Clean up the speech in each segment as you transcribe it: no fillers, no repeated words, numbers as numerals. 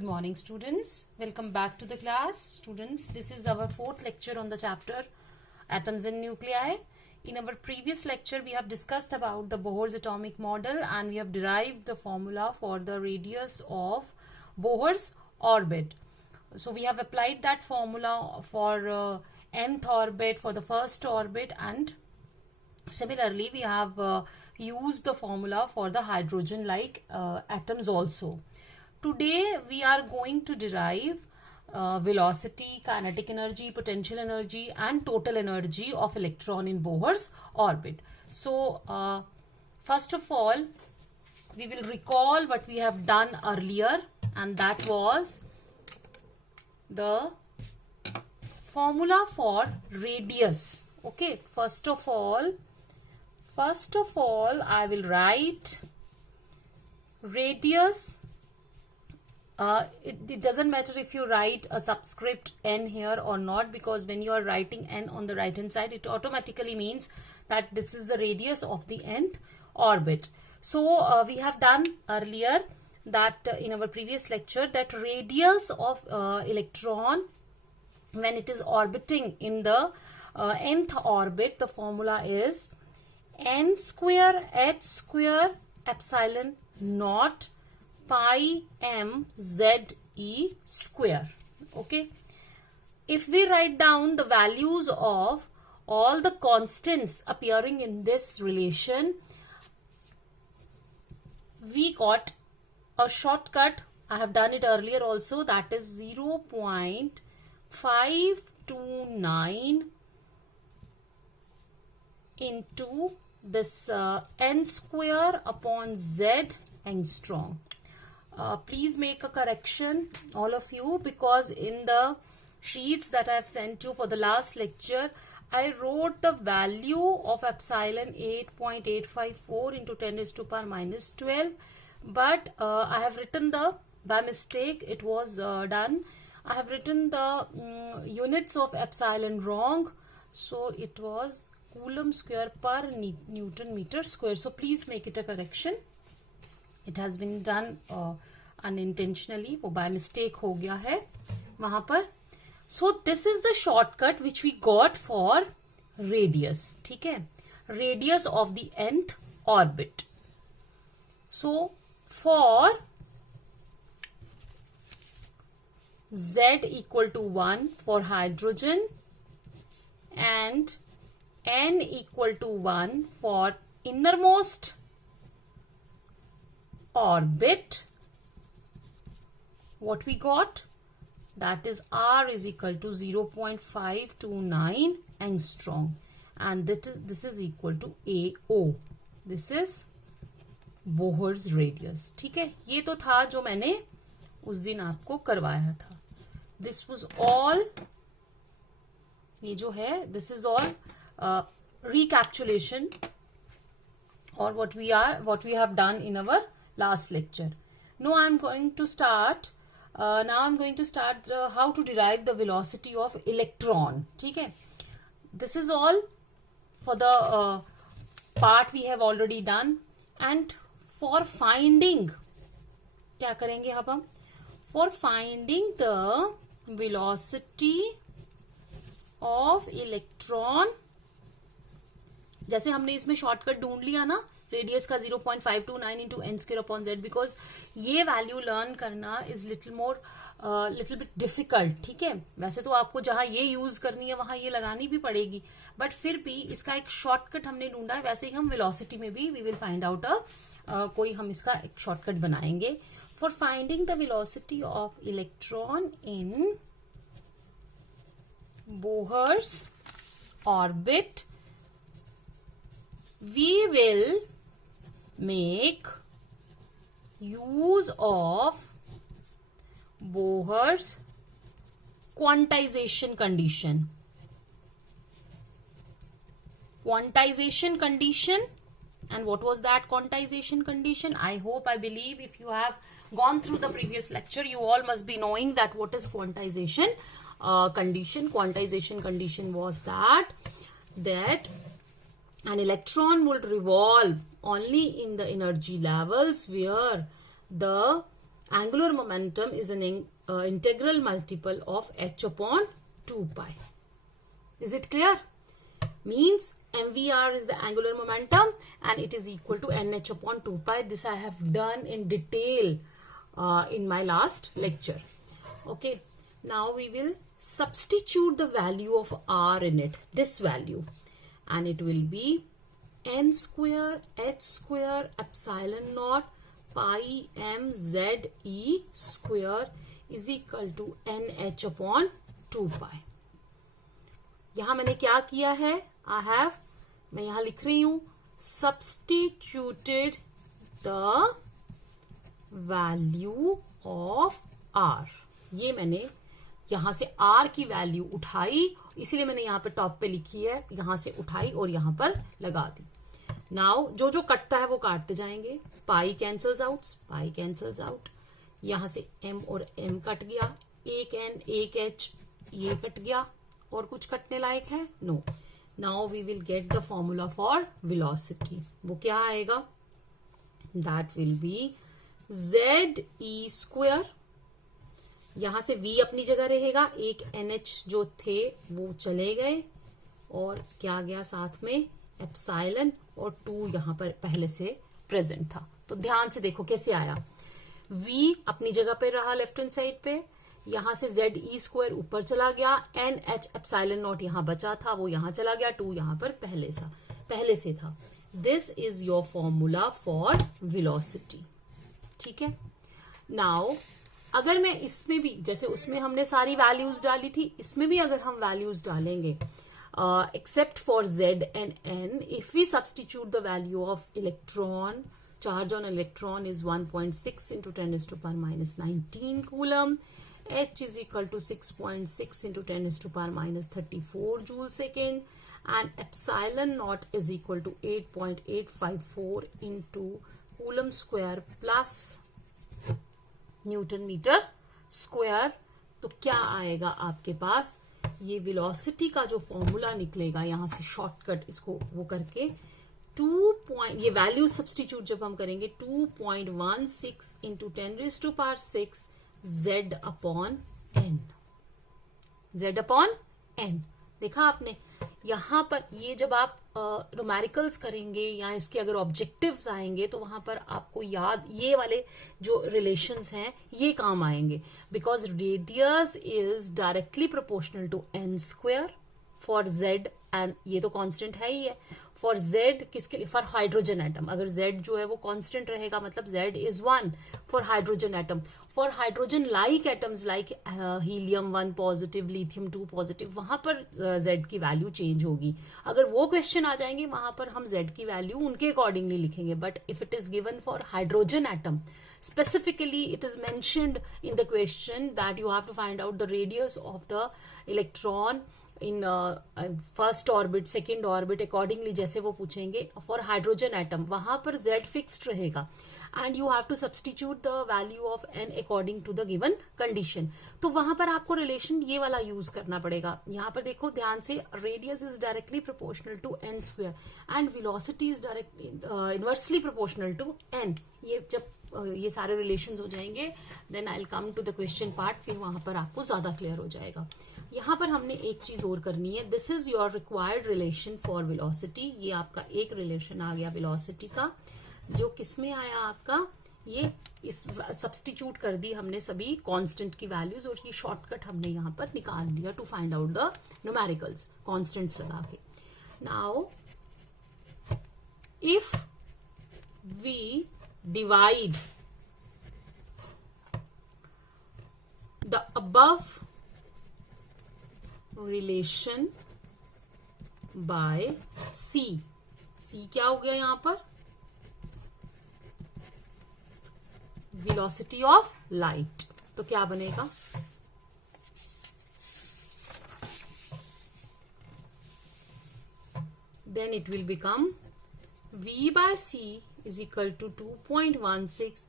Good morning, students. Welcome back to the class. Students, this is our fourth lecture on the chapter Atoms and Nuclei. In our previous lecture, we have discussed about the Bohr's atomic model and we have derived the formula for the radius of Bohr's orbit. So we have applied that formula for nth orbit, for the first orbit, and similarly we have used the formula for the hydrogen-like atoms also. Today we are going to derive velocity, kinetic energy, potential energy and total energy of electron in Bohr's orbit. So first of all, we will recall what we have done earlier, and that was the formula for radius. Okay, first of all I will write radius. It doesn't matter if you write a subscript n here or not, because when you are writing n on the right hand side, it automatically means that this is the radius of the nth orbit. So we have done earlier that in our previous lecture that radius of electron when it is orbiting in the nth orbit, the formula is n square h square epsilon naught pi m z e square. Okay, if we write down the values of all the constants appearing in this relation, we got a shortcut. I have done it earlier also, that is 0.529 into this n square upon z angstrom. Please make a correction, all of you, because in the sheets that I have sent you for the last lecture, I wrote the value of epsilon 8.854 into 10 raised to power minus 12, but I have written by mistake it was done. I have written the units of epsilon wrong, so it was coulomb square per Newton meter square. So please make it a correction. It has been done unintentionally, वो by mistake हो गया है वहां पर. So this is the shortcut which we got for radius. ठीक है, radius of the nth orbit. So for z equal to 1 for hydrogen and n equal to 1 for innermost orbit, what we got, that is r is equal to 0.529 angstrom, and this is equal to AO. This is Bohr's radius. ठीक है, ये तो था जो मैंने उस दिन आपको करवाया था. This was all, ये जो है, this is all recapitulation or what we have done in our last lecture. Now I am going to start how to derive the velocity of electron. ठीक है, this is all for the part we have already done, and for finding क्या करेंगे अब हम, for finding the velocity of electron, जैसे हमने इसमें shortcut ढूंढ लिया ना रेडियस का 0.529 into N square upon Z, because ये वैल्यू लर्न करना इज लिटिल बिट डिफिकल्ट. ठीक है, वैसे तो आपको जहां ये यूज करनी है वहां ये लगानी भी पड़ेगी, बट फिर भी इसका एक शॉर्टकट हमने ढूंढा है. वैसे ही हम वेलोसिटी में भी वी विल फाइंड आउट कोई हम इसका एक शॉर्टकट बनाएंगे. For finding the velocity of electron in Bohr's orbit, we will make use of Bohr's quantization condition. Quantization condition, and what was that quantization condition? I believe if you have gone through the previous lecture, you all must be knowing that what is quantization condition. Quantization condition was that an electron would revolve only in the energy levels where the angular momentum is an integral multiple of h upon 2 pi. Is it clear? Means mvr is the angular momentum and it is equal to nh upon 2 pi. This I have done in detail in my last lecture. Okay, now we will substitute the value of r in it, this value, and it will be n square h square epsilon naught pi m z e square is equal to nh upon 2 pi. यहां मैंने क्या किया है, मैं यहां लिख रही हूं substituted the value of r. ये मैंने यहां से r की वैल्यू उठाई, इसीलिए मैंने यहां पे टॉप पे लिखी है, यहां से उठाई और यहां पर लगा दी. नाउ जो जो कटता है वो काटते जाएंगे. पाई कैंसल्स आउट, यहां से m और m कट गया, एक n एक h ये कट गया, और कुछ कटने लायक है? No. Now we will get the formula for velocity. वो क्या आएगा? That will be z e square. यहां से v अपनी जगह रहेगा, एक nh जो थे वो चले गए, और क्या गया साथ में? एप्सिलॉन, और 2 यहां पर पहले से प्रेजेंट था. तो ध्यान से देखो कैसे आया. v अपनी जगह पे रहा लेफ्ट हैंड साइड पे, यहां से z e स्क्वायर ऊपर चला गया, n h एप्सिलॉन नॉट यहां बचा था वो यहां चला गया, 2 यहां पर पहले से था. This is your formula for velocity. ठीक है. नाउ अगर मैं इसमें भी, जैसे उसमें हमने सारी वैल्यूज डाली थी, इसमें भी अगर हम वैल्यूज डालेंगे except for z and n, if we substitute the value of electron, charge on electron is 1.6 into 10 raised to power minus 19 coulomb, h is equal to 6.6 into 10 raised to power minus 34 joule second, and epsilon naught is equal to 8.854 into coulomb square plus newton metre square. तो क्या आएगा आपके पास? ये velocity का जो formula निकलेगा, यहां से शॉर्टकट इसको वो करके 2. ये वैल्यू सब्सटीट्यूट जब हम करेंगे 2.16 into 10 raise to power 6 z upon n. देखा आपने? यहां पर ये जब आप न्यूमेरिकल्स करेंगे या इसके अगर ऑब्जेक्टिव्स आएंगे तो वहां पर आपको याद ये वाले जो रिलेशंस हैं ये काम आएंगे. Because radius is directly proportional to n square for z, and ये तो कांस्टेंट है ही है. फॉर z किसके लिए? For hydrogen atom. अगर z जो है वो कांस्टेंट रहेगा मतलब z is 1 for hydrogen atom. For hydrogen like atoms like helium 1 positive, lithium 2 positive, वहां पर z की वैल्यू चेंज होगी. अगर वो क्वेश्चन आ जाएंगे वहां पर हम z की वैल्यू उनके अकॉर्डिंगली लिखेंगे. But if it is given for hydrogen atom, specifically it is mentioned in the question that you have to find out the radius of the electron in first orbit, second orbit, accordingly जैसे वो पूछेंगे. For hydrogen atom वहां पर z fixed रहेगा, and you have to substitute the value of n according to the given condition. तो वहां पर आपको रिलेशन ये वाला यूज करना पड़ेगा. यहाँ पर देखो ध्यान से, radius is directly proportional to n square and velocity is direct inversely proportional to n. ये जब ये सारे रिलेशन हो जाएंगे then I will come to the question part, फिर वहां पर आपको ज्यादा क्लियर हो जाएगा. यहाँ पर हमने एक चीज और करनी है. This is your required relation for velocity. ये आपका एक रिलेशन आ गया वेलोसिटी का, जो किसमें आया आपका? ये इस सब्सटीट्यूट कर दी हमने सभी कांस्टेंट की वैल्यूज, और ये शॉर्टकट हमने यहाँ पर निकाल दिया to find out the numericals constants लगा के. Now if we divide the above relation by c. c क्या हो गया यहां पर? velocity of light. तो क्या बनेगा? then it will become v by c is equal to 2.16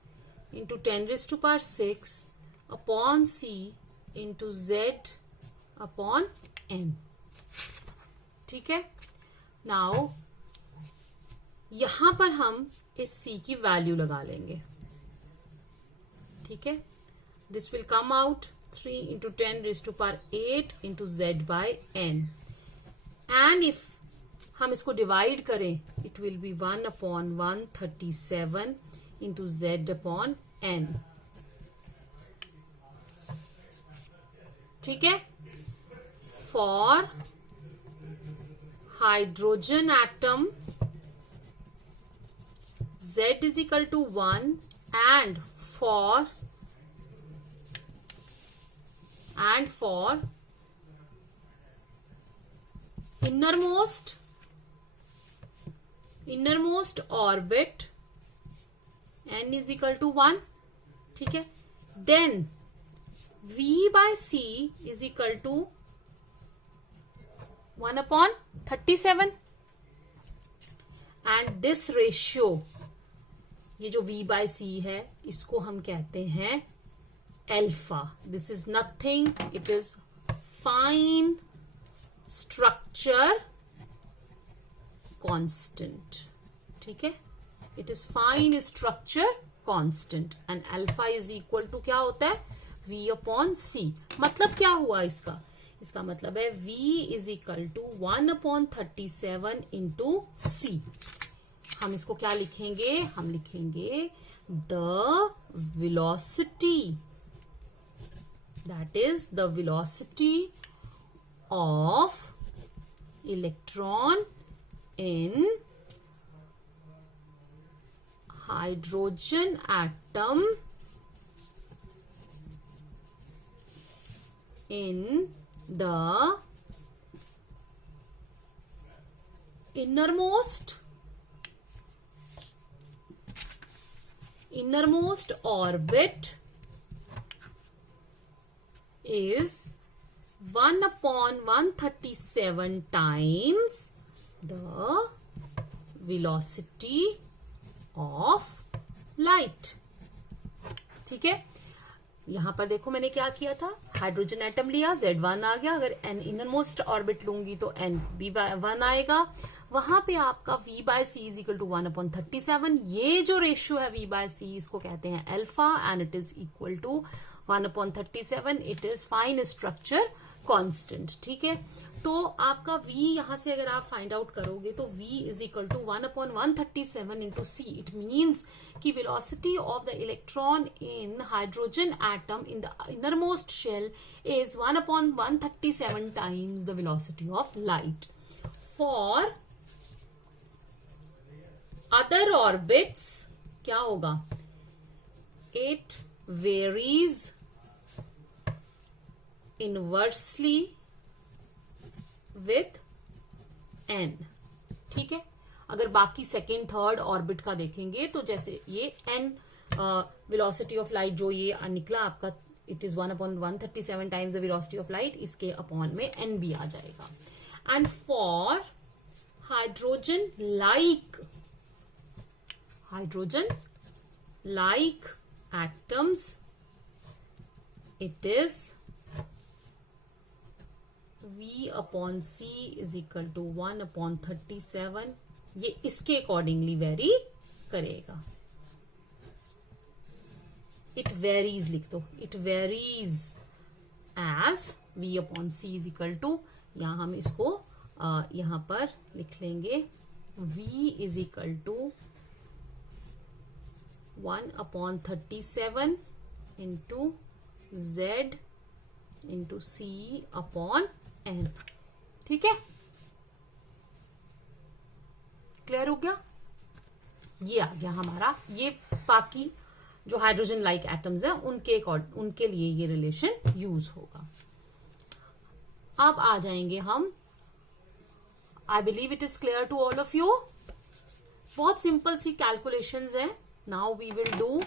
into 10 raised to power 6 upon c into z upon n. ठीक है. नाउ यहां पर हम इस c की वैल्यू लगा लेंगे. ठीक है, this will come out 3 into 10 raised to power 8 into z by n. And if हम इसको डिवाइड करें, it will be 1/137 into z upon n. ठीक है, for hydrogen atom z is equal to 1 and for innermost orbit n is equal to 1. ठीक है, then v by c is equal to 1/37 and this ratio, ये जो v by c है इसको हम कहते हैं alpha. This is nothing, it is fine structure constant. ठीक है, it is fine structure constant and alpha is equal to क्या होता है, v अपॉन c. मतलब क्या हुआ इसका मतलब है v is equal to 1/37 into c. हम इसको क्या लिखेंगे, हम लिखेंगे the velocity, that is the velocity of electron in hydrogen atom in the innermost orbit is 1/137 times the velocity of light. ठीक है, यहां पर देखो मैंने क्या किया था, हाइड्रोजन एटम लिया, Z1 आ गया. अगर n इनर मोस्ट ऑर्बिट लूंगी तो n B1 आएगा. वहां पे आपका V by C is equal to 1/37. ये जो रेशियो है V by C इसको कहते हैं alpha and it is equal to 1/37. It is fine structure constant. ठीक है, तो आपका V यहां से अगर आप फाइंड आउट करोगे तो V is equal to 1/137 into C. It means कि velocity of the electron in hydrogen atom in the innermost shell is 1/137 times the velocity of light. For other orbits क्या होगा, it varies inversely with n. ठीक है, अगर बाकी second third orbit का देखेंगे तो जैसे ये n वेलोसिटी ऑफ लाइट जो ये निकला आपका, it is 1/137 times the velocity of light, इसके अपॉन में n भी आ जाएगा. And for hydrogen like atoms it is V upon C is equal to 1/37. ये इसके अकॉर्डिंगली वेरी करेगा. इट वेरीज लिख दो, it varies as V upon C is equal to, यहां हम इसको यहां पर लिख लेंगे V is equal to 1/37 into Z into C upon n. ठीक है, क्लियर हो गया. ये आ गया हमारा, ये बाकी जो हाइड्रोजन लाइक एटम्स है उनके लिए ये रिलेशन यूज होगा. अब आ जाएंगे हम, I believe it is clear to all of you. बहुत सिंपल सी कैलकुलेशंस है. Now we will do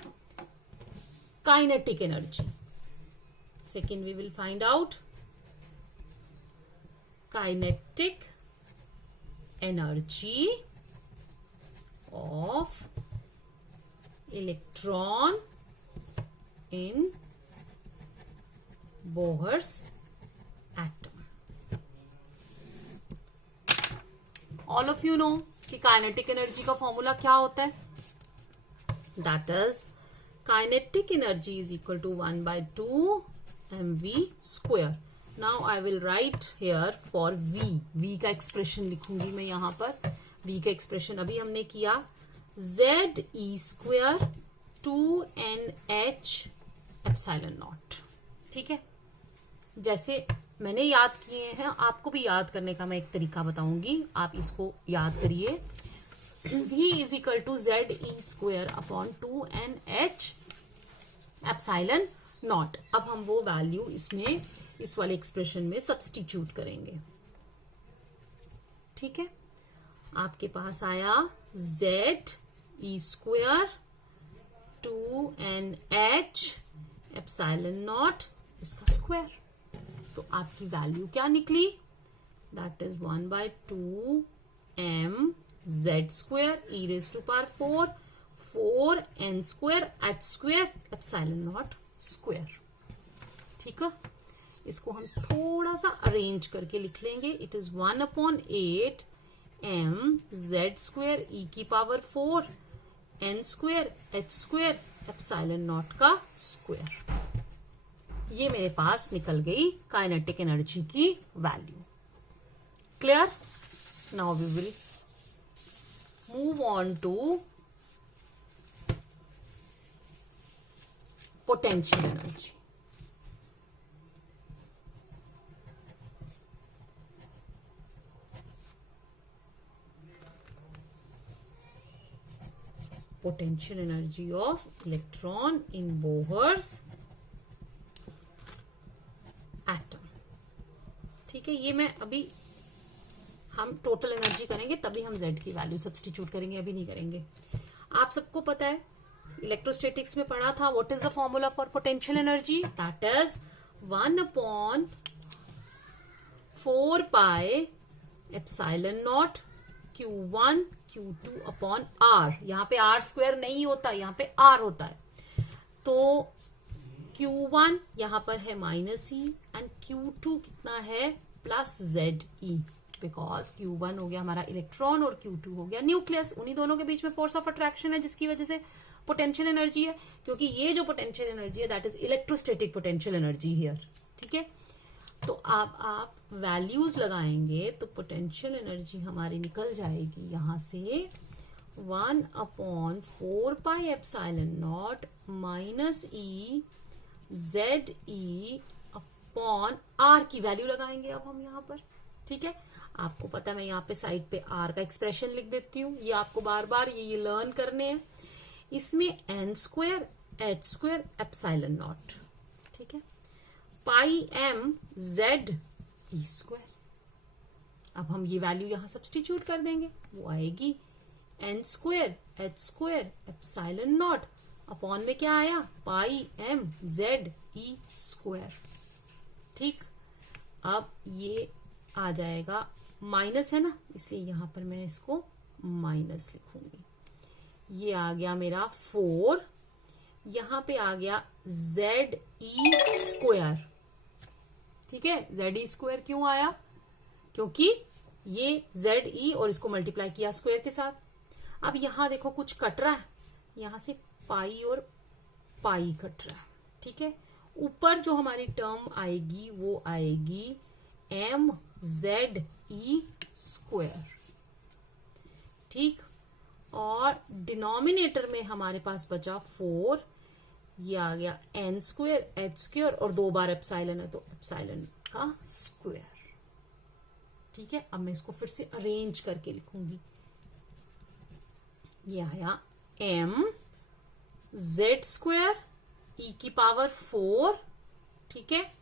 kinetic energy. Second we will find out kinetic energy of electron in Bohr's atom. All of you know कि kinetic energy का formula क्या होता है, that is kinetic energy is equal to 1/2 mv square. Now I will write here for v का expression लिखूंगी मैं यहां पर. v का एक्सप्रेशन अभी हमने किया, ZE square 2NH epsilon not. ठीक है, जैसे मैंने याद किए हैं आपको भी याद करने का मैं एक तरीका बताऊंगी, आप इसको याद करिए. v is equal to ZE square upon 2NH epsilon naught. अब हम वो वैल्यू इसमें इस वाले एक्सप्रेशन में सब्स्टिट्यूट करेंगे. ठीक है, आपके पास आया ZE square 2NH epsilon naught इसका स्क्वायर. तो आपकी वैल्यू क्या निकली? That is 1/2 m z square e raise to power 4 n square h square epsilon naught square. ठीक है, इसको हम थोड़ा सा अरेंज करके लिख लेंगे. It is 1/8 m z square e की power 4 n square h square epsilon naught का स्क्वायर. ये मेरे पास निकल गई काइनेटिक एनर्जी की value. Clear? Now we will move on to potential energy. Potential energy of electron in Bohr's atom. ठीक है, ये मैं अभी हम टोटल एनर्जी करेंगे तभी हम Z की वैल्यू सब्स्टिट्यूट करेंगे, अभी नहीं करेंगे. आप सबको पता है इलेक्ट्रोस्टैटिक्स में पढ़ा था, what is the formula for potential energy? That is 1/4 pi epsilon not Q1 Q2 upon R. यहाँ पे R स्क्वायर नहीं होता, यहाँ पे R होता है. तो Q1 यहाँ पर है -E एंड Q2 कितना है प्लस ZE, बिकॉज Q1 हो गया हमारा इलेक्ट्रॉन और Q2 हो गया न्यूक्लियस. उन्हीं दोनों के बीच में फोर्स ऑफ अट्रैक्शन है जिसकी वजह से पोटेंशियल एनर्जी है, क्योंकि ये जो पोटेंशियल एनर्जी है that is electrostatic potential energy here. ठीक है, तो आप वैल्यूज लगाएंगे तो पोटेंशियल एनर्जी हमारी निकल जाएगी यहां से 1/4 pi epsilon not -E ZE upon R की वैल्यू लगाएंगे अब हम यहाँ पर. ठीक है, आपको पता है मैं यहाँ पे साइड पे R का एक्सप्रेशन लिख देती हूँ, ये आपको बार बार ये लर्न करने हैं. इसमें n square h square epsilon not. ठीक है, पाई m z e स्क्वायर. अब हम ये वैल्यू यहां सब्स्टिट्यूट कर देंगे, वो आएगी n square h square epsilon not upon में क्या आया पाई m z e स्क्वायर. ठीक, अब ये आ जाएगा माइनस है ना, इसलिए यहां पर मैं इसको माइनस लिखूंगी. ये आ गया मेरा 4, यहां पे आ गया ZE स्क्वायर. ठीक है, ZE स्क्वायर क्यों आया? क्योंकि ये ZE और इसको मल्टीप्लाई किया स्क्वायर के साथ. अब यहां देखो कुछ कट रहा है, यहां से पाई और पाई कट रहा है. ठीक है, ऊपर जो हमारी टर्म आएगी वो आएगी MZE स्क्वायर. ठीक, और डिनोमिनेटर में हमारे पास बचा 4, ये आ गया n स्क्वायर h स्क्वायर और 2 बार एप्सिलॉन है तो एप्सिलॉन का स्क्वायर. ठीक है, अब मैं इसको फिर से अरेंज करके लिखूंगी. ये आया m z स्क्वायर e की पावर 4. ठीक है,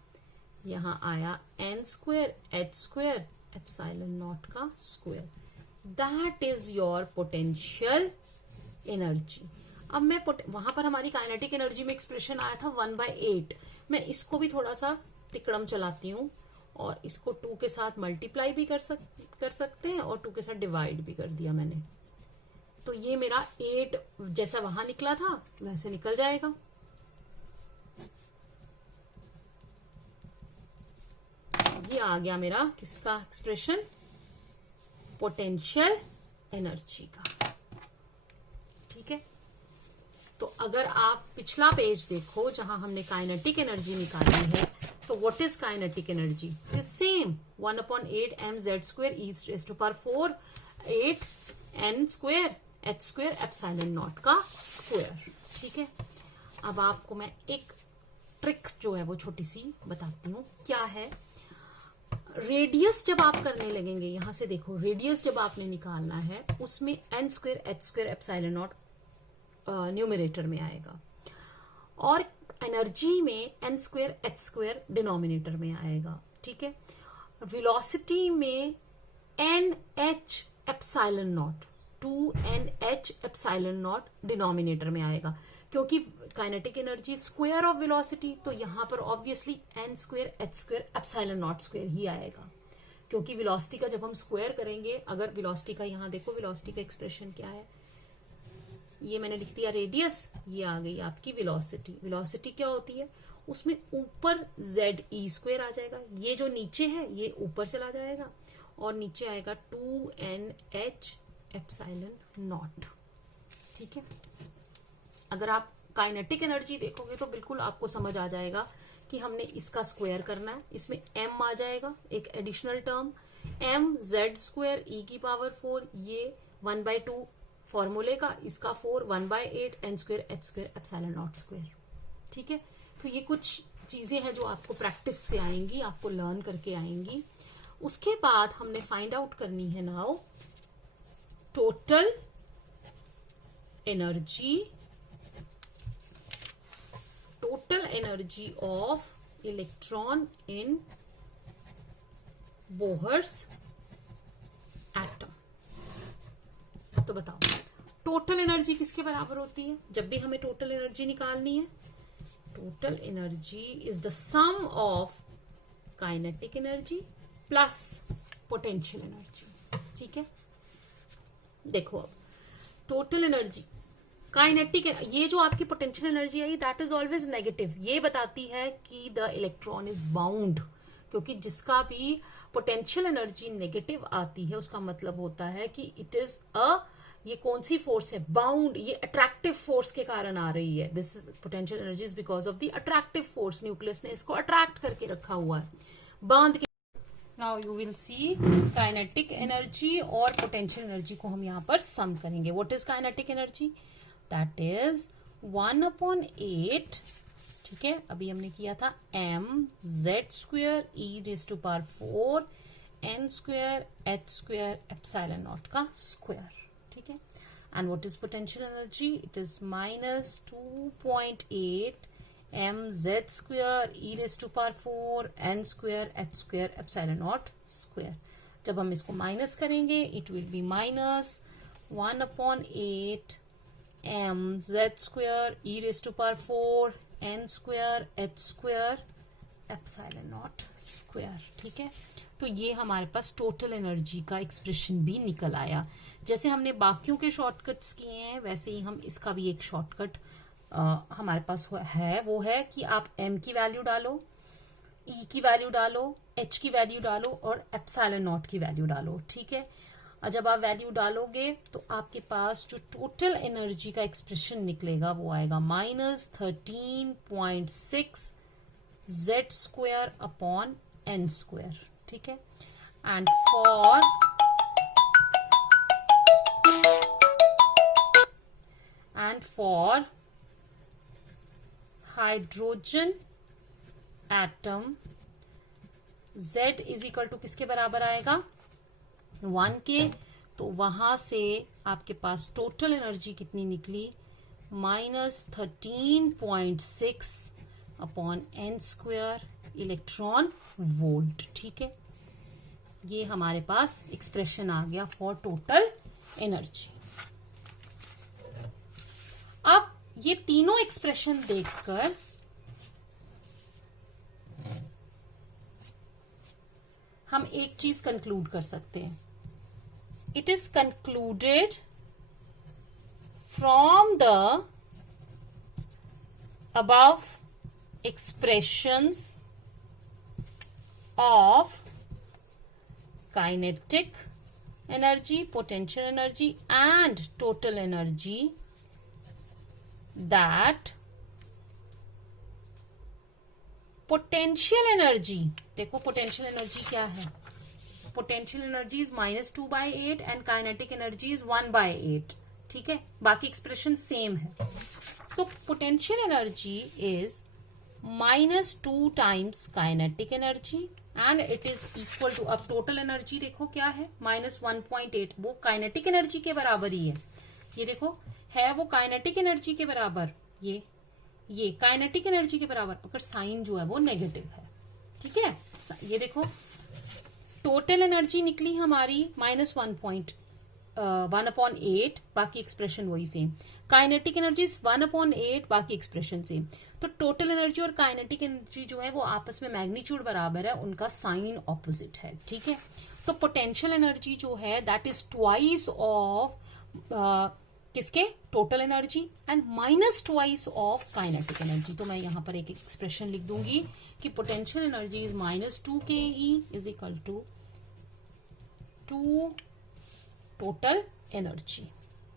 यहां आया n square h square epsilon naught का square. That is your potential energy. अब मैं वहां पर हमारी काइनेटिक एनर्जी में एक्सप्रेशन आया था 1/8. मैं इसको भी थोड़ा सा तिकड़म चलाती हूँ और इसको 2 के साथ मल्टीप्लाई भी कर सकते हैं और 2 के साथ डिवाइड भी कर दिया मैंने. तो ये मेरा 8 जैसा वहां निकला था वैसे निकल जाएगा. ये आ गया मेरा किसका एक्सप्रेशन? पोटेंशियल एनर्जी का. ठीक है, तो अगर आप पिछला पेज देखो जहां हमने काइनेटिक एनर्जी निकाली है, तो what is kinetic energy? Is same 1/8 mz² e⁴ 8 n² h² ε0 का स्क्वायर। ठीक है, अब आपको मैं एक ट्रिक जो है वो छोटी सी बताती हूँ। क्या है, रेडियस जब आप करने लगेंगे, यहां से देखो, रेडियस जब आपने निकालना है उसमें n² h² ε0 न्यूमरेटर में आएगा और एनर्जी में n² h² डिनोमिनेटर में आएगा। ठीक है, वेलोसिटी में NH ε0 2NH ε0 डिनोमिनेटर में आएगा, क्योंकि kinetic energy square of velocity, तो यहां पर ऑब्वियसली n² h² ε0² ही आएगा, क्योंकि वेलोसिटी का जब हम स्क्वायर करेंगे, अगर वेलोसिटी का यहां देखो, वेलोसिटी का एक्सप्रेशन क्या है, ये मैंने लिख दिया रेडियस, ये आ गई आपकी वेलोसिटी। वेलोसिटी क्या होती है, उसमें ऊपर ZE² आ जाएगा, ये जो नीचे है ये ऊपर चला जाएगा और नीचे आएगा 2NH ε0। ठीक है, अगर आप काइनेटिक एनर्जी देखोगे तो बिल्कुल आपको समझ आ जाएगा कि हमने इसका स्क्वायर करना है। इसमें m आ जाएगा, एक एडिशनल टर्म mz² e⁴, ये 1/2 फॉर्मूले का, इसका 4 1/8 n² h² ε0²। ठीक है, तो ये कुछ चीजें हैं जो आपको प्रैक्टिस से आएंगी, आपको लर्न करके आएंगी। उसके बाद हमने फाइंड आउट करनी है now total energy of electron in Bohr's atom. तो बताओ, टोटल एनर्जी किसके बराबर होती है? जब भी हमें टोटल एनर्जी निकालनी है, total energy is the sum of kinetic energy plus potential energy. ठीक है, देखो अब टोटल एनर्जी काइनेटिक, ये जो आपकी potential energy I that is always negative, ये बताती है कि द इलेक्ट्रॉन इज बाउंड, क्योंकि जिसका भी पोटेंशियल एनर्जी नेगेटिव आती है उसका मतलब होता है कि इट इज ये कौन सी फोर्स है, बाउंड, ये अट्रैक्टिव फोर्स के कारण आ रही है। This is potential energy is because of the attractive force, nucleus ने इसको अट्रैक्ट करके रखा हुआ है, बांध के। Now you will see kinetic energy और पोटेंशियल एनर्जी को हम यहाँ पर सम करेंगे। What is kinetic energy? That is 1/8, ठीक है, अभी हमने किया था mz² e⁴ n² h² ε0 का स्क्वायर। ठीक है, and what is potential energy? It is -2.8 mz² e⁴ n² h² ε0 square. जब हम इसको माइनस करेंगे it will be -1/8 mz² e⁴ n² h² ε0 square. ठीक है, तो ये हमारे पास टोटल एनर्जी का एक्सप्रेशन भी निकल आया। जैसे हमने बाकियों के शॉर्टकट्स किए हैं वैसे ही हम इसका भी एक शॉर्टकट हमारे पास है, वो है कि आप m की वैल्यू डालो, e की वैल्यू डालो, h की वैल्यू डालो और ε0 की वैल्यू डालो। ठीक है, और जब आप वैल्यू डालोगे तो आपके पास जो टोटल एनर्जी का एक्सप्रेशन निकलेगा वो आएगा -13.6 z² अपॉन n²। ठीक है, and for hydrogen atom Z is equal to किसके बराबर आएगा? 1 के। तो वहां से आपके पास टोटल एनर्जी कितनी निकली? -13.6 अपॉन n² इलेक्ट्रॉन वोल्ट। ठीक है, ये हमारे पास एक्सप्रेशन आ गया फॉर टोटल एनर्जी। अब ये तीनों एक्सप्रेशन देखकर हम एक चीज कंक्लूड कर सकते हैं। It is concluded from the above expressions of kinetic energy, potential energy and total energy that potential energy, देखो पोटेंशियल एनर्जी क्या है, potential energy is -2/8 and kinetic energy is 1/8, ठीक है, बाकी एक्सप्रेशन सेम है। तो potential energy is -2 times kinetic energy and it is equal to, अब total energy देखो क्या है, -1.8, वो काइनेटिक एनर्जी के बराबर ही है। ये देखो है वो काइनेटिक एनर्जी के बराबर, ये काइनेटिक एनर्जी के बराबर, मगर साइन जो है वो नेगेटिव है, ठीक है। ये देखो टोटल एनर्जी निकली हमारी -1/8, बाकी एक्सप्रेशन वही सेम। काइनेटिक एनर्जी 1/8, बाकी एक्सप्रेशन सेम। तो टोटल एनर्जी और काइनेटिक एनर्जी जो है वो आपस में मैग्नीट्यूड बराबर है, उनका साइन ऑपोजिट है, ठीक है। तो पोटेंशियल एनर्जी जो है दैट इज ट्वाइस ऑफ किसके, total energy and -2 of kinetic energy. तो मैं यहां पर एक एक्सप्रेशन लिख दूंगी कि potential energy is -2 KE is equal to 2 total energy,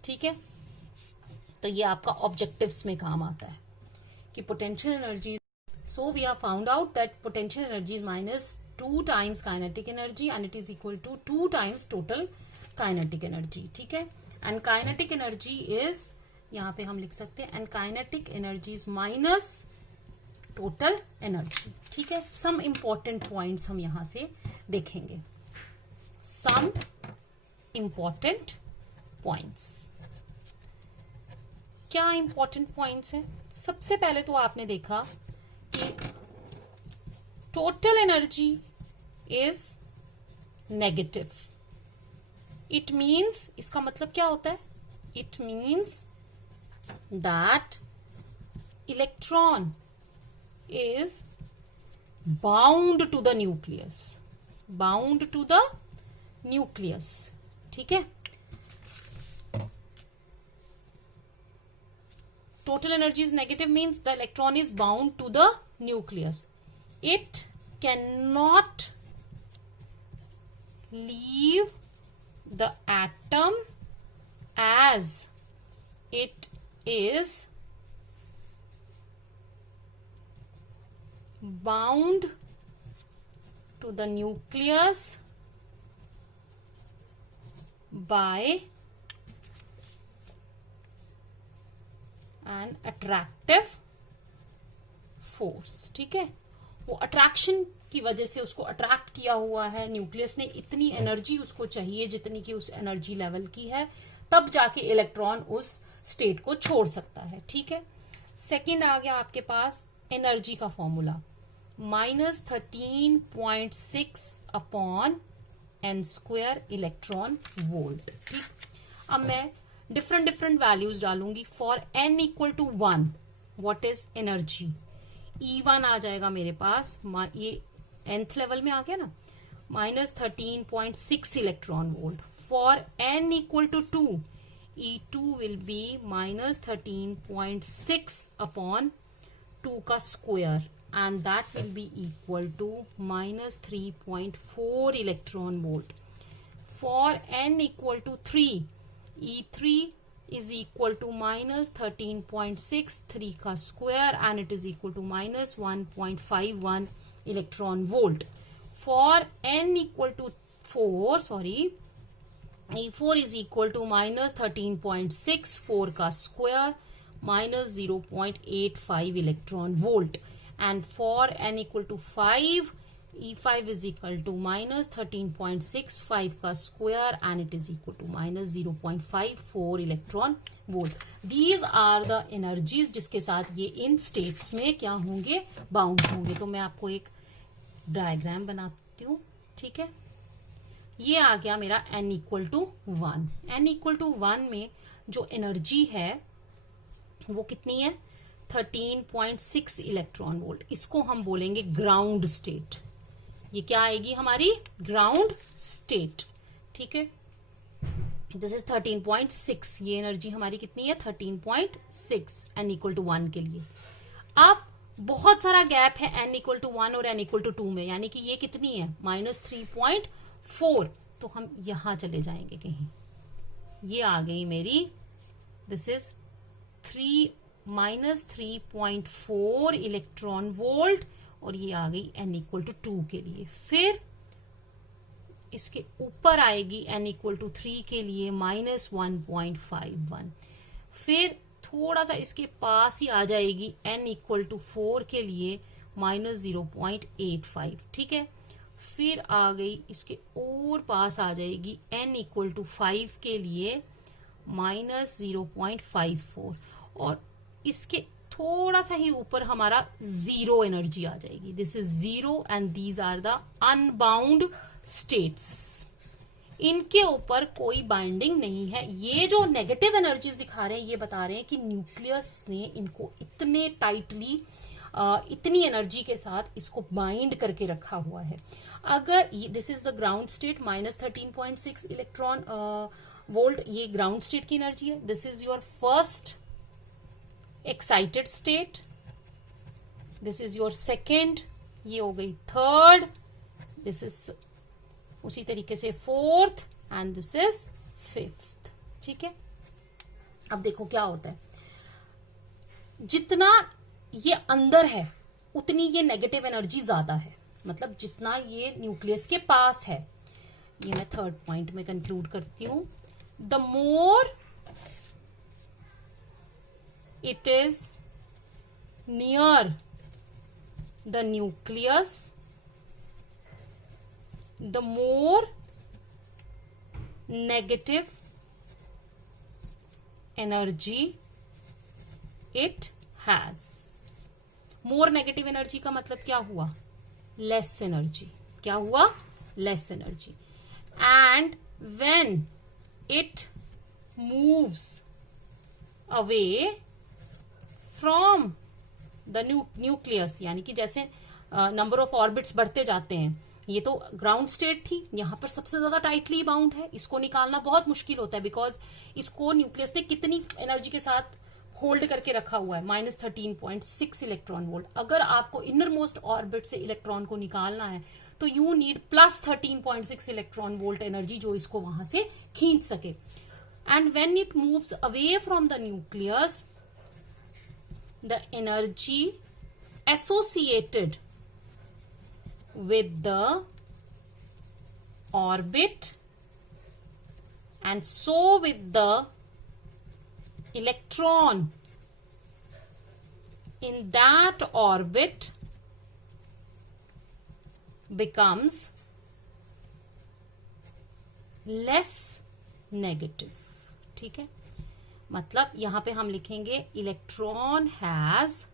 ठीक है। तो ये आपका ऑब्जेक्टिव्स में काम आता है कि potential energy, so we have found out that potential energy is -2 times kinetic energy and it is equal to 2 times total kinetic energy, ठीक है। एंड काइनेटिक एनर्जी इज, यहां पे हम लिख सकते हैं and kinetic energy is minus total energy, ठीक है। सम इंपॉर्टेंट पॉइंट्स हम यहां से देखेंगे, सम इंपॉर्टेंट पॉइंट्स। क्या इंपॉर्टेंट पॉइंट्स हैं? सबसे पहले तो आपने देखा कि total energy is negative. It means, इसका मतलब क्या होता है? It means that electron is bound to the nucleus, bound to the nucleus, ठीक है। Total energy is negative means the electron is bound to the nucleus. It cannot leave the atom as it is bound to the nucleus by an attractive force, ठीक है। वो attraction की वजह से उसको attract किया हुआ है न्यूक्लियस ने, इतनी एनर्जी उसको चाहिए जितनी कि उस एनर्जी लेवल की है, तब जाके इलेक्ट्रॉन उस स्टेट को छोड़ सकता है, ठीक है। सेकंड आ गया आपके पास एनर्जी का फॉर्मूला, -13.6/n² इलेक्ट्रॉन वोल्ट, ठीक। अब मैं डिफरेंट वैल्यूज डालूंगी। For n equal to 1 what is energy, E1 आ जाएगा मेरे पास, ये nth लेवल में आ गया ना, -13.6 electron volt. For n equal to 2 E2 will be -13.6/2 का square and that will be equal to -3.4 electron volt. For n equal to 3 E3 is equal to -13.6 3 का square and it is equal to -1.51 electron volt. For n equal to 4, E4 is equal to -13.6 4 का square -0.85 electron volt. And for n equal to 5, E5 is equal to -13.65 का square and it is equal to -0.54 electron volt. These are the energies जिसके साथ ये इन states में क्या होंगे, bound होंगे। तो मैं आपको एक डायग्राम बनाती हूँ, ठीक है। ये आ गया मेरा n equal to 1। n equal to 1 में जो एनर्जी है वो कितनी है, 13.6 इलेक्ट्रॉन वोल्ट। इसको हम बोलेंगे ग्राउंड स्टेट। ये क्या आएगी हमारी, ग्राउंड स्टेट, ठीक है। दिस इज 13.6, ये एनर्जी हमारी कितनी है, 13.6 n इक्वल टू 1 के लिए। अब बहुत सारा गैप है n इक्वल टू 1 और n इक्वल टू 2 में, यानी कि ये कितनी है, -3.4। तो हम यहां चले जाएंगे कहीं, ये आ गई मेरी, दिस इज 3 -3.4 इलेक्ट्रॉन वोल्ट, और ये आ गई n इक्वल टू 2 के लिए। फिर इसके ऊपर आएगी n इक्वल टू 3 के लिए -1.51। फिर थोड़ा सा इसके पास ही आ जाएगी n इक्वल टू 4 के लिए -0.85, ठीक है। फिर आ गई इसके और पास आ जाएगी n इक्वल टू 5 के लिए -0.54, और इसके थोड़ा सा ही ऊपर हमारा जीरो एनर्जी आ जाएगी। This is zero and these are the unbound states. इनके ऊपर कोई बाइंडिंग नहीं है। ये जो नेगेटिव एनर्जीज दिखा रहे हैं ये बता रहे हैं कि न्यूक्लियस ने इनको इतने टाइटली इतनी एनर्जी के साथ इसको बाइंड करके रखा हुआ है। अगर this is the ground state -13.6 electron volt, ये ग्राउंड स्टेट की एनर्जी है। This is your first excited state, this is your second, ये हो गई थर्ड, दिस इज उसी तरीके से fourth, and this is fifth, ठीक है। अब देखो क्या होता है, जितना ये अंदर है उतनी ये नेगेटिव एनर्जी ज्यादा है, मतलब जितना ये न्यूक्लियस के पास है। ये मैं थर्ड पॉइंट में कंक्लूड करती हूं। The more it is near the nucleus, the more negative energy it has। more negative energy का मतलब क्या हुआ? less energy। क्या हुआ? less energy। and when it moves away from the nucleus, यानी कि जैसे नंबर ऑफ ऑर्बिट्स बढ़ते जाते हैं, ये तो ग्राउंड स्टेट थी, यहां पर सबसे ज्यादा टाइटली बाउंड है, इसको निकालना बहुत मुश्किल होता है बिकॉज इसको न्यूक्लियस ने कितनी एनर्जी के साथ होल्ड करके रखा हुआ है, -13.6 इलेक्ट्रॉन वोल्ट। अगर आपको इनर मोस्ट ऑर्बिट से इलेक्ट्रॉन को निकालना है तो you need +13.6 electron volt energy जो इसको वहां से खींच सके। And when it moves away from the nucleus, the energy associated with the orbit and so with the electron in that orbit becomes less negative, ठीक है। मतलब यहां पे हम लिखेंगे इलेक्ट्रॉन हैज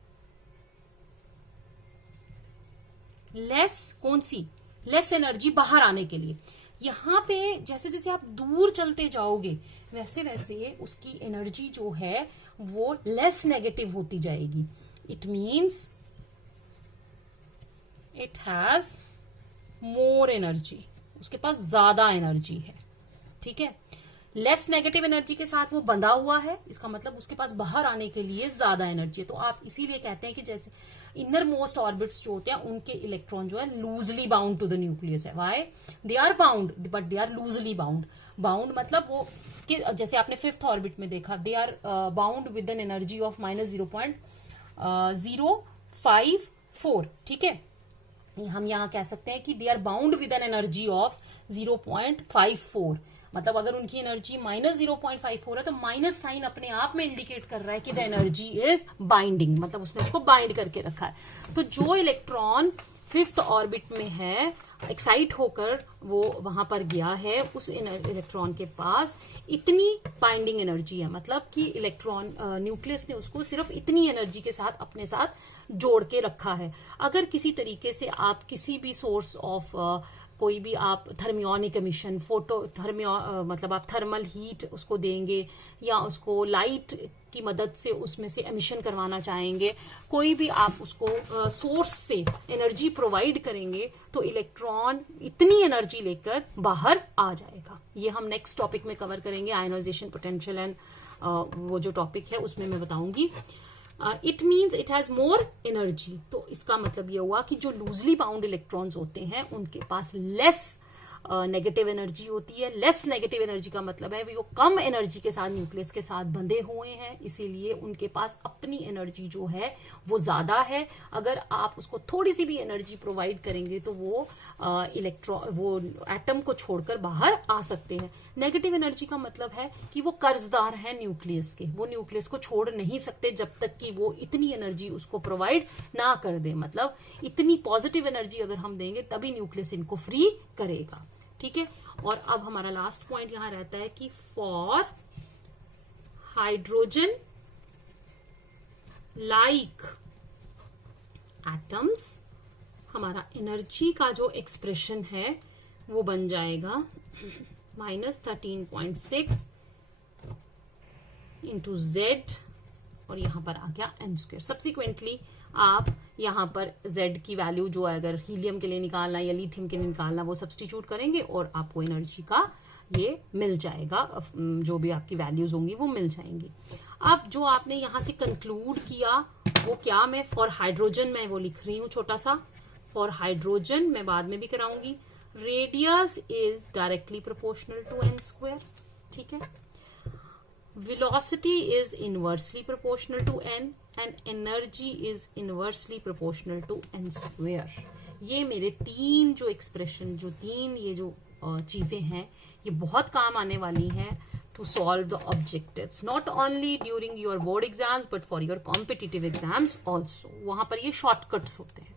लेस, कौन सी? लेस एनर्जी बाहर आने के लिए। यहां पे जैसे जैसे आप दूर चलते जाओगे वैसे वैसे उसकी एनर्जी जो है वो लेस नेगेटिव होती जाएगी। It means it has more energy, उसके पास ज्यादा एनर्जी है, ठीक है। लेस नेगेटिव एनर्जी के साथ वो बंधा हुआ है, इसका मतलब उसके पास बाहर आने के लिए ज्यादा एनर्जी है। तो आप इसीलिए कहते हैं कि जैसे इनर मोस्ट ऑर्बिट्स जो होते हैं उनके इलेक्ट्रॉन जो है loosely bound to the nucleus है। Why? They are bound but they are loosely bound. Bound मतलब वो कि जैसे आपने फिफ्थ ऑर्बिट में देखा, they are bound with an energy of -0.054, ठीक है। हम यहां कह सकते हैं कि they are bound with an energy of 0.54। मतलब अगर उनकी एनर्जी -0.54 है तो माइनस साइन अपने आप में इंडिकेट कर रहा है कि द एनर्जी इज बाइंडिंग, मतलब उसने उसको बाइंड करके रखा है। तो जो इलेक्ट्रॉन फिफ्थ ऑर्बिट में है, एक्साइट होकर वो वहां पर गया है, उस इलेक्ट्रॉन के पास इतनी बाइंडिंग एनर्जी है, मतलब कि इलेक्ट्रॉन न्यूक्लियस ने उसको सिर्फ इतनी एनर्जी के साथ अपने साथ जोड़ के रखा है। अगर किसी तरीके से आप किसी भी सोर्स ऑफ कोई भी आप थर्मियोनिक एमिशन, मतलब आप थर्मल हीट उसको देंगे या उसको लाइट की मदद से उसमें से एमिशन करवाना चाहेंगे, कोई भी आप उसको सोर्स से एनर्जी प्रोवाइड करेंगे तो इलेक्ट्रॉन इतनी एनर्जी लेकर बाहर आ जाएगा। ये हम नेक्स्ट टॉपिक में कवर करेंगे, आयनाइजेशन पोटेंशियल एंड वो जो टॉपिक है उसमें मैं बताऊंगी। It means it has more energy. तो इसका मतलब ये हुआ कि जो लूजली बाउंड इलेक्ट्रॉन्स होते हैं उनके पास लेस नेगेटिव एनर्जी होती है। लेस नेगेटिव एनर्जी का मतलब है वो कम एनर्जी के साथ न्यूक्लियस के साथ बंधे हुए हैं, इसीलिए उनके पास अपनी एनर्जी जो है वो ज्यादा है। अगर आप उसको थोड़ी सी भी एनर्जी प्रोवाइड करेंगे तो वो वो एटम को छोड़कर बाहर आ सकते हैं। नेगेटिव एनर्जी का मतलब है कि वो कर्जदार है न्यूक्लियस के, वो न्यूक्लियस को छोड़ नहीं सकते जब तक कि वो इतनी एनर्जी उसको प्रोवाइड ना कर दे। मतलब इतनी पॉजिटिव एनर्जी अगर हम देंगे तभी न्यूक्लियस इनको फ्री करेगा। ठीक है, और अब हमारा लास्ट पॉइंट यहां रहता है कि फॉर हाइड्रोजन लाइक एटम्स हमारा एनर्जी का जो एक्सप्रेशन है वो बन जाएगा -13.6 इंटू जेड, और यहां पर आ गया n²। सब्सिक्वेंटली आप यहां पर z की वैल्यू जो है अगर हीलियम के लिए निकालना या लिथियम के लिए निकालना वो सब्स्टिट्यूट करेंगे और आपको एनर्जी का ये मिल जाएगा, जो भी आपकी वैल्यूज होंगी वो मिल जाएंगी। अब जो आपने यहां से कंक्लूड किया वो क्या, मैं फॉर हाइड्रोजन मैं वो लिख रही हूं छोटा सा, फॉर हाइड्रोजन मैं बाद में भी कराऊंगी, radius is directly proportional to n²। ठीक है, velocity is inversely proportional to n and energy is inversely proportional to n²। ये मेरे तीन जो एक्सप्रेशन, जो तीन ये जो चीजें हैं ये बहुत काम आने वाली हैं to solve the objectives not only during your board exams but for your competitive exams also। वहां पर ये शॉर्टकट्स होते हैं।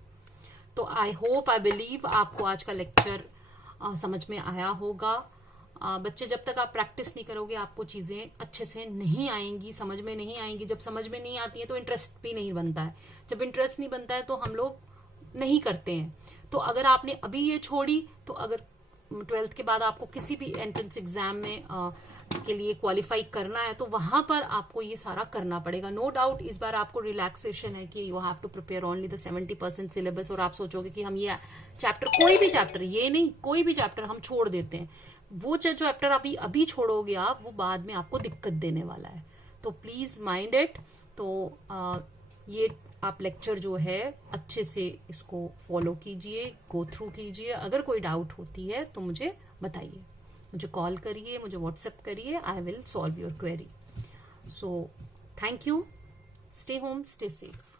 तो आई होप आई बिलीव आपको आज का लेक्चर समझ में आया होगा। बच्चे जब तक आप प्रैक्टिस नहीं करोगे आपको चीजें अच्छे से नहीं आएंगी, समझ में नहीं आएंगी। जब समझ में नहीं आती है तो इंटरेस्ट भी नहीं बनता है, जब इंटरेस्ट नहीं बनता है तो हम लोग नहीं करते हैं। तो अगर आपने अभी ये छोड़ी तो अगर 12th के बाद आपको किसी भी एंट्रेंस एग्जाम में के लिए क्वालिफाई करना है तो वहां पर आपको ये सारा करना पड़ेगा। नो डाउट इस बार आपको रिलैक्सेशन है कि you have to prepare only the 70% syllabus, और आप सोचोगे कि हम ये चैप्टर, कोई भी चैप्टर, ये नहीं कोई भी चैप्टर हम छोड़ देते हैं, वो चैप्टर अभी छोड़ोगे आप वो बाद में आपको दिक्कत देने वाला है। तो प्लीज माइंड इट। तो ये आप लेक्चर जो है अच्छे से इसको फॉलो कीजिए, गो थ्रू कीजिए। अगर कोई डाउट होती है तो मुझे बताइए, मुझे कॉल करिए, मुझे व्हाट्सएप करिए, I will solve your query. So thank you, stay home, stay safe.